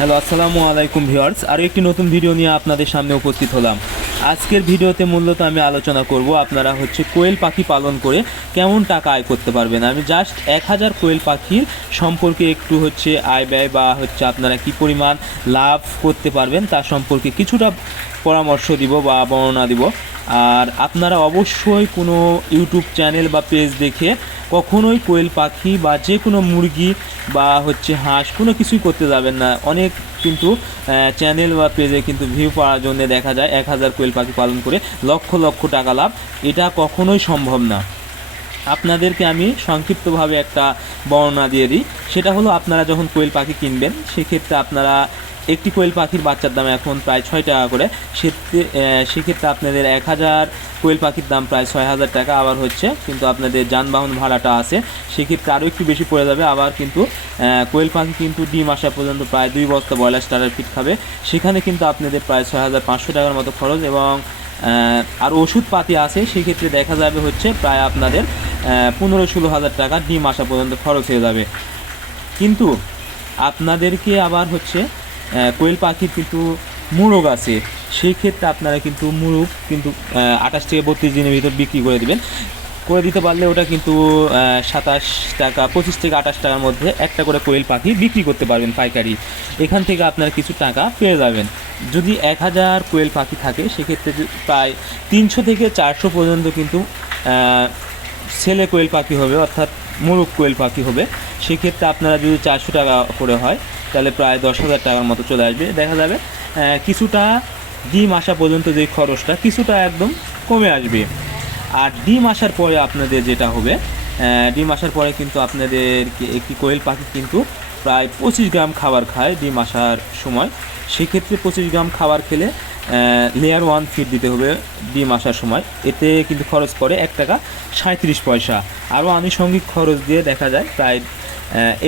Hello, আসসালামু আলাইকুম viewers. আরও একটি নতুন ভিডিও নিয়ে আপনাদের সামনে উপস্থিত হলাম। আজকের ভিডিওতে মূলত আমি আলোচনা করব আপনারা হচ্ছে কোয়েল পাখি পালন করে কেমন টাকা আয় করতে পারবেন। আমি জাস্ট এক হাজার কোয়েল পাখির সম্পর্কে একটু হচ্ছে আয় ব্যয় বা হচ্ছে আপনারা কি পরিমাণ লাভ করতে পারবেন তার সম্পর্কে কিছুটা পরামর্শ দিব বা বর্ণনা দিব। আর আপনারা অবশ্যই কোনো ইউটিউব চ্যানেল বা পেজ দেখে কখনোই কোয়েল পাখি বা যে কোনো মুরগি বা হচ্ছে হাঁস, কোনো কিছুই করতে যাবেন না। অনেক কিন্তু চ্যানেল বা পেজে কিন্তু ভিউ পাওয়ার জন্য দেখা যায়, এক হাজার কোয়েল পাখি পালন করে লক্ষ লক্ষ টাকা লাভ। এটা কখনোই সম্ভব না। আপনাদেরকে আমি সংক্ষিপ্তভাবে একটা বর্ণনা দিয়ে দিই। সেটা হলো, আপনারা যখন কোয়েল পাখি কিনবেন, সেক্ষেত্রে আপনারা একটি কোয়েল পাখির বাচ্চার দাম এখন প্রায় ছয় টাকা করে। সেক্ষেত্রে আপনাদের এক হাজার কোয়েল পাখির দাম প্রায় ছয় হাজার টাকা আবার হচ্ছে। কিন্তু আপনাদের যানবাহন ভাড়াটা আছে। সেক্ষেত্রে আরও একটু বেশি পড়ে যাবে। আবার কিন্তু কোয়েল পাখি কিন্তু ডিম আসা পর্যন্ত প্রায় দুই বস্তা ব্রয়লার স্টারের ফিট খাবে। সেখানে কিন্তু আপনাদের প্রায় ছয় হাজার পাঁচশো টাকার মতো খরচ এবং আর ওষুধপাতি আছে। সেক্ষেত্রে দেখা যাবে হচ্ছে প্রায় আপনাদের পনেরো ষোলো হাজার টাকা ডিম আসা পর্যন্ত খরচ হয়ে যাবে। কিন্তু আপনাদেরকে আবার হচ্ছে কোয়েল পাখির কিন্তু মুরগ আছে। সেই ক্ষেত্রে আপনারা কিন্তু মুরগ কিন্তু আঠাশ থেকে বত্রিশ দিনের ভিতর বিক্রি করে দেবেন। করে দিতে পারলে ওটা কিন্তু সাতাশ টাকা, পঁচিশ থেকে আঠাশ টাকার মধ্যে একটা করে কোয়েল পাখি বিক্রি করতে পারবেন পাইকারি। এখান থেকে আপনারা কিছু টাকা পেয়ে যাবেন। যদি এক হাজার কোয়েল পাখি থাকে, সেক্ষেত্রে প্রায় তিনশো থেকে চারশো পর্যন্ত কিন্তু ছেলে কোয়েল পাখি হবে, অর্থাৎ মুরগ কোয়েল পাখি হবে। সেক্ষেত্রে আপনারা যদি চারশো টাকা করে হয়, তাহলে প্রায় দশ হাজার টাকার মতো চলে আসবে। দেখা যাবে কিছুটা ডিম আসা পর্যন্ত যে খরচটা, কিছুটা একদম কমে আসবে। আর ডিম আসার পরে আপনাদের যেটা হবে ডিম আসার পরে কিন্তু আপনাদের একটি কোয়েল পাখি কিন্তু প্রায় পঁচিশ গ্রাম খাবার খায় ডিম আসার সময়। সেক্ষেত্রে পঁচিশ গ্রাম খাবার খেলে লেয়ার ওয়ান ফিড দিতে হবে ডিম আসার সময়। এতে কিন্তু খরচ পড়ে এক টাকা সাঁত্রিশ পয়সা। আরও আনুষঙ্গিক খরচ দিয়ে দেখা যায়, প্রায়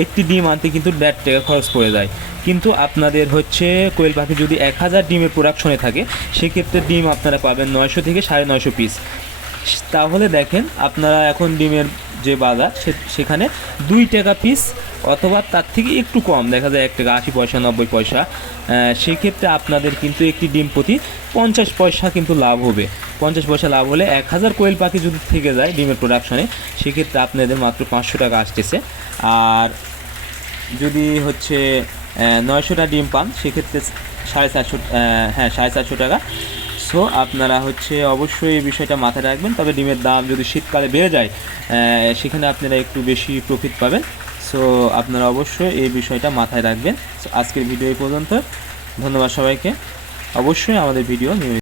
একটি ডিম আনতে কিন্তু দেড় টাকা খরচ পড়ে যায়। কিন্তু আপনাদের হচ্ছে কোয়েল পাখি যদি এক হাজার ডিমের প্রোডাকশনে থাকে, সেক্ষেত্রে ডিম আপনারা পাবেন নয়শো থেকে সাড়ে নয়শো পিস তাহলে দেখেন, আপনারা এখন ডিমের যে বাজার সেখানে দুই টাকা পিস অথবা তার থেকে একটু কম, দেখা যায় এক টাকা আশি পয়সা, নব্বই পয়সা। সেক্ষেত্রে আপনাদের কিন্তু একটি ডিম প্রতি পঞ্চাশ পয়সা কিন্তু লাভ হবে। পঞ্চাশ পয়সা লাভ হলে এক হাজার কোয়েল পাখি যদি থেকে যায় ডিমের প্রোডাকশনে সেক্ষেত্রে আপনাদের মাত্র পাঁচশো টাকা আসতেছে। আর যদি হচ্ছে নয়শোটা ডিম পান, সেক্ষেত্রে সাড়ে চারশো হ্যাঁ সাড়ে চারশো টাকা। সো আপনারা হচ্ছে অবশ্যই এই বিষয়টা মাথায় রাখবেন। তবে ডিমের দাম যদি শীতকালে বেড়ে যায় সেখানে আপনারা একটু বেশি প্রফিট পাবেন। সো আপনারা অবশ্যই এই বিষয়টা মাথায় রাখবেন। সো আজকের ভিডিও এই পর্যন্ত। ধন্যবাদ সবাইকে। অবশ্যই আমাদের ভিডিও নিয়মিত